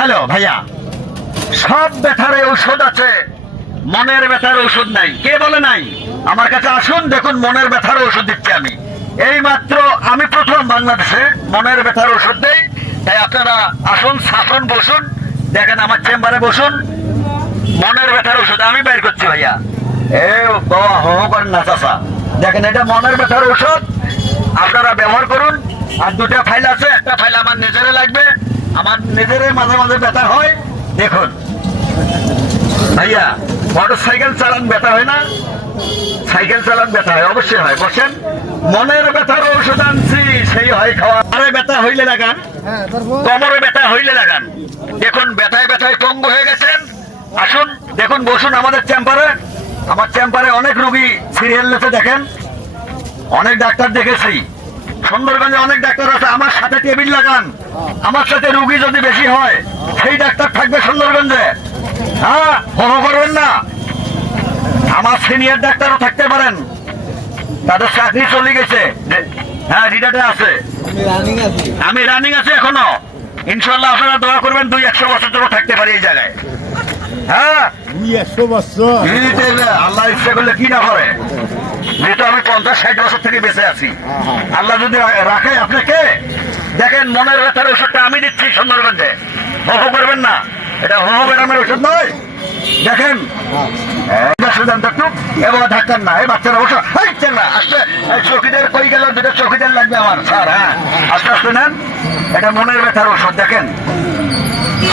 Hello ভাইয়া, সব ব্যথার ঔষধ আছে, মনের ব্যথার ঔষধ নাই। কে বলে নাই? আমার কাছে আসুন, দেখুন মনের ব্যথার ঔষধ দিচ্ছি আমি। এই মাত্র আমি প্রথম বাংলাদেশে মনের ব্যথার ঔষধ দেই। তাই আপনারা আসুন, শাসন বসুন, দেখেন আমার চেম্বারে বসুন। মনের ব্যথার ঔষধ আমি বের করছি ভাইয়া। এ বাবা হো করেন না চাষা, দেখেন এটা মনের ব্যথার ঔষধ, আপনারা ব্যবহার করুন। আর দুটা ফাইল আছে, একটা ফাইল আমার নিজেরে লাগবে, আমার নিজেরে মাঝে মাঝে ব্যথা হয়। দেখুন ভাইয়া, মোটর সাইকেল চালান ব্যথা হয় না? সাইকেল চালান ব্যথা হয়, অবশ্যই হয়। বসেন, মনের ব্যথার ঔষধ আনছি, সেই হয় খাওয়া। আরে ব্যথা হইলে লাগান, কোমরে ব্যথা হইলে লাগান। দেখুন ব্যথায় ব্যথায় পঙ্গু হয়ে গেছেন, আসুন দেখুন, বসুন আমাদের চেম্বারে। আমার চেম্বারে অনেক রুগী সিরিয়াল লেতে দেখেন, অনেক ডাক্তার দেখেছি। সুন্দরগঞ্জে অনেক ডাক্তার আছে, আমার সাথে টেবিল লাগান। আমার সাথে রুগী যদি বেশি হয়, সেই ডাক্তার থাকবে সুন্দরগঞ্জে। হ্যাঁ, হো করবেন না। আমার সিনিয়র ডাক্তারও থাকতে পারেন, তাদের চাকরি চলে গেছে। হ্যাঁ, রিটার্ডে আছে, আমি রানিং আছি এখনো। ইনশাল্লাহ আপনারা দোয়া করবেন, 200 বছর ধরে থাকতে পারি এই জায়গায়। হ্যাঁ, 200 বছর আল্লাহ ইচ্ছা করলে কি না করে। যেহেতু আমি 50-60 বছর থেকে বেঁচে আছি, আল্লাহ যদি রাখে আপনাকে। দেখেন মনের ব্যথার ওষুধটা আমি দিচ্ছি সুন্দরগঞ্জে, হো করবেন না। এটা হো বেরামের ওষুধ নয়। দেখেন এবার ধাক্কান না, এই বাচ্চারা বসো, আসবে। চৌকিদার কই গেল? দুটো চৌকিদার লাগবে আমার স্যার। হ্যাঁ, আস্তে আস্তে নেন, এটা মনের ব্যথার ওষুধ। দেখেন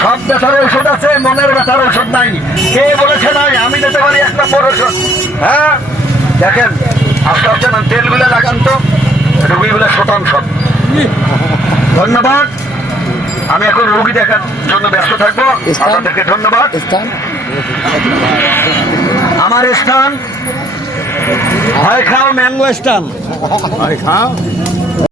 সব ব্যথার ঔষধ আছে, মনের ব্যথার ঔষধ নাই। কে বলেছে নাই? আমি দিতে পারি 1 নম্বর ঔষধ। হ্যাঁ, দেখেন আস্তে আস্তে না, তেলগুলো লাগান তো, রুগীগুলো শোটান সব। ধন্যবাদ। আমি এখন রুগী দেখার জন্য ব্যস্ত থাকবো, আপনাদেরকে ধন্যবাদ। আমার স্থান হয় খাও ম্যাঙ্গো স্থান। খাও